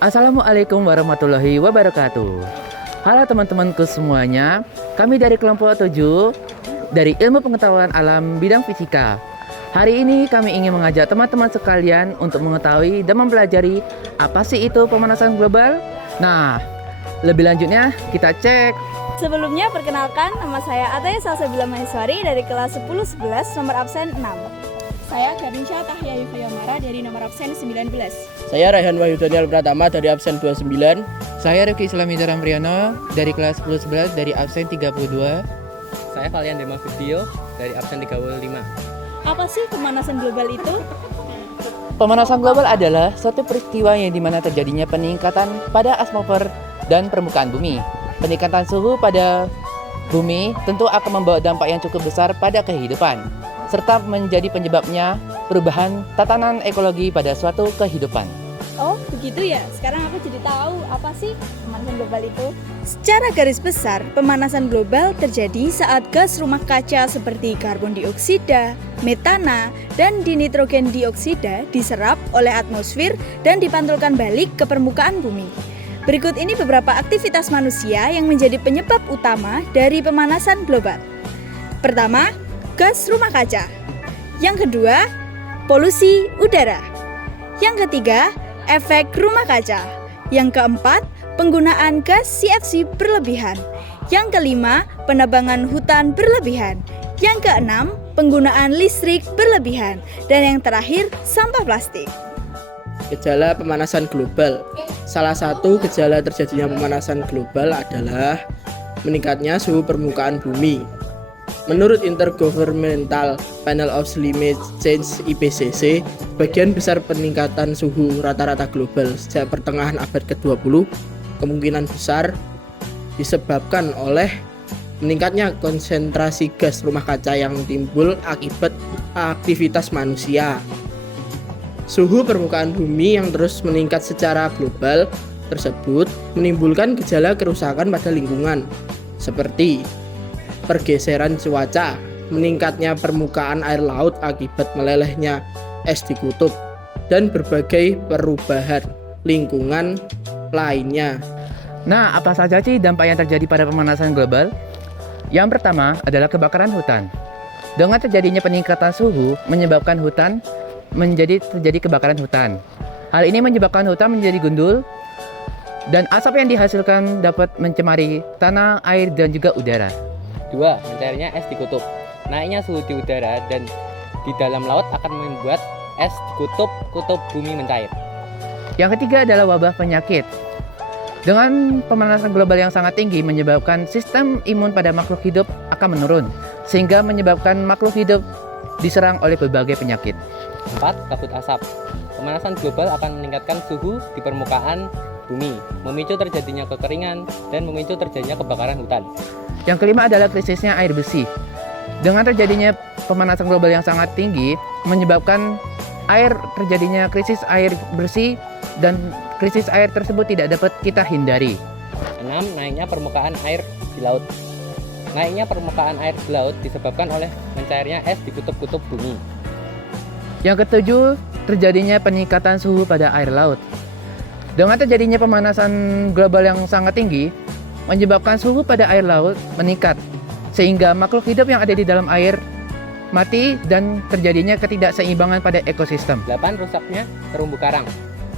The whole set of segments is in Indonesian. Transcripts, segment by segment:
Assalamualaikum warahmatullahi wabarakatuh. Halo teman-temanku semuanya, kami dari kelompok 7 dari Ilmu Pengetahuan Alam bidang fisika. Hari ini kami ingin mengajak teman-teman sekalian untuk mengetahui dan mempelajari apa sih itu pemanasan global. Nah, lebih lanjutnya kita cek. Sebelumnya perkenalkan, nama saya Ataya Salsabila Maheswari dari kelas 10-11 nomor absen 6. Saya Ganesha Tahya Yufayamara dari nomor absen 19. Saya Raihan Wahyu Daniel Pratama dari absen 29. Saya Rifki Islamizar Amriano dari kelas 10-11 dari absen 32. Saya Valian Dema Video dari absen 35. Apa sih pemanasan global itu? Pemanasan global adalah suatu peristiwa yang dimana terjadinya peningkatan pada atmosfer dan permukaan bumi. Peningkatan suhu pada bumi tentu akan membawa dampak yang cukup besar pada kehidupan, serta menjadi penyebabnya perubahan tatanan ekologi pada suatu kehidupan. Oh, begitu ya. Sekarang aku jadi tahu apa sih pemanasan global itu. Secara garis besar, pemanasan global terjadi saat gas rumah kaca seperti karbon dioksida, metana, dan dinitrogen dioksida diserap oleh atmosfer dan dipantulkan balik ke permukaan bumi. Berikut ini beberapa aktivitas manusia yang menjadi penyebab utama dari pemanasan global. Pertama, gas rumah kaca. Yang kedua, polusi udara. Yang ketiga, efek rumah kaca. Yang keempat, penggunaan gas CFC berlebihan. Yang kelima, penebangan hutan berlebihan. Yang keenam, penggunaan listrik berlebihan. Dan yang terakhir, sampah plastik. Gejala pemanasan global. Salah satu gejala terjadinya pemanasan global adalah meningkatnya suhu permukaan bumi. Menurut Intergovernmental Panel on Climate Change (IPCC), sebagian besar peningkatan suhu rata-rata global sejak pertengahan abad ke-20 kemungkinan besar disebabkan oleh meningkatnya konsentrasi gas rumah kaca yang timbul akibat aktivitas manusia. Suhu permukaan bumi yang terus meningkat secara global tersebut menimbulkan gejala kerusakan pada lingkungan seperti pergeseran cuaca, meningkatnya permukaan air laut akibat melelehnya es di kutub, dan berbagai perubahan lingkungan lainnya. Nah, apa saja sih dampak yang terjadi pada pemanasan global? Yang pertama adalah kebakaran hutan. Dengan terjadinya peningkatan suhu menyebabkan terjadi kebakaran hutan. Hal ini menyebabkan hutan menjadi gundul dan asap yang dihasilkan dapat mencemari tanah, air, dan juga udara. 2. Mencairnya es di kutub. Naiknya suhu di udara dan di dalam laut akan membuat es di kutub bumi mencair. Yang ketiga adalah wabah penyakit. Dengan pemanasan global yang sangat tinggi menyebabkan sistem imun pada makhluk hidup akan menurun, sehingga menyebabkan makhluk hidup diserang oleh berbagai penyakit. 4. Kabut asap. Pemanasan global akan meningkatkan suhu di permukaan bumi, memicu terjadinya kekeringan dan memicu terjadinya kebakaran hutan. Yang kelima adalah krisisnya air bersih. Dengan terjadinya pemanasan global yang sangat tinggi menyebabkan terjadinya krisis air bersih dan krisis air tersebut tidak dapat kita hindari. 6. Naiknya permukaan air di laut. Naiknya permukaan air di laut disebabkan oleh mencairnya es di kutub-kutub bumi. Yang ketujuh, terjadinya peningkatan suhu pada air laut. Dengan terjadinya pemanasan global yang sangat tinggi, menyebabkan suhu pada air laut meningkat, sehingga makhluk hidup yang ada di dalam air mati dan terjadinya ketidakseimbangan pada ekosistem. 8. Rusaknya terumbu karang.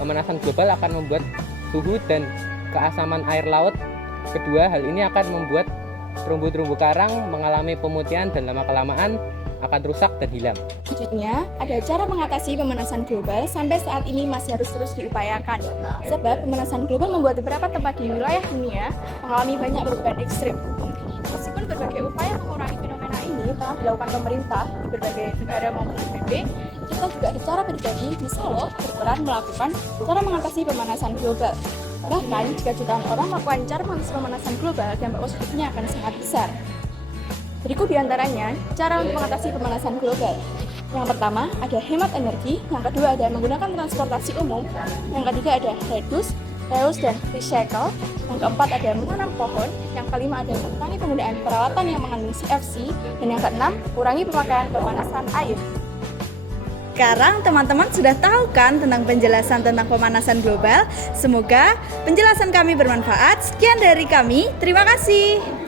Pemanasan global akan membuat suhu dan keasaman air laut. Kedua, hal ini akan membuat terumbu-terumbu karang mengalami pemutihan dan lama-kelamaan akan rusak dan hilang. Selanjutnya, ada cara mengatasi pemanasan global sampai saat ini masih harus terus diupayakan. Sebab pemanasan global membuat beberapa tempat di wilayah dunia mengalami banyak perubahan ekstrim. Meskipun berbagai upaya mengurangi fenomena ini telah dilakukan pemerintah di berbagai negara maupun PBB, kita juga secara pribadi bisa loh berperan melakukan cara mengatasi pemanasan global. Bahkan jika jutaan orang melakukan cara mengatasi pemanasan global, dampak positifnya akan sangat besar. Berikut diantaranya cara untuk mengatasi pemanasan global. Yang pertama ada hemat energi, yang kedua ada menggunakan transportasi umum, yang ketiga ada reuse dan recycle, yang keempat ada menanam pohon, yang kelima ada mengurangi penggunaan peralatan yang mengandung CFC, dan yang keenam kurangi pemakaian pemanasan air. sekarang teman-teman sudah tahu kan tentang penjelasan tentang pemanasan global? Semoga penjelasan kami bermanfaat. Sekian dari kami, terima kasih.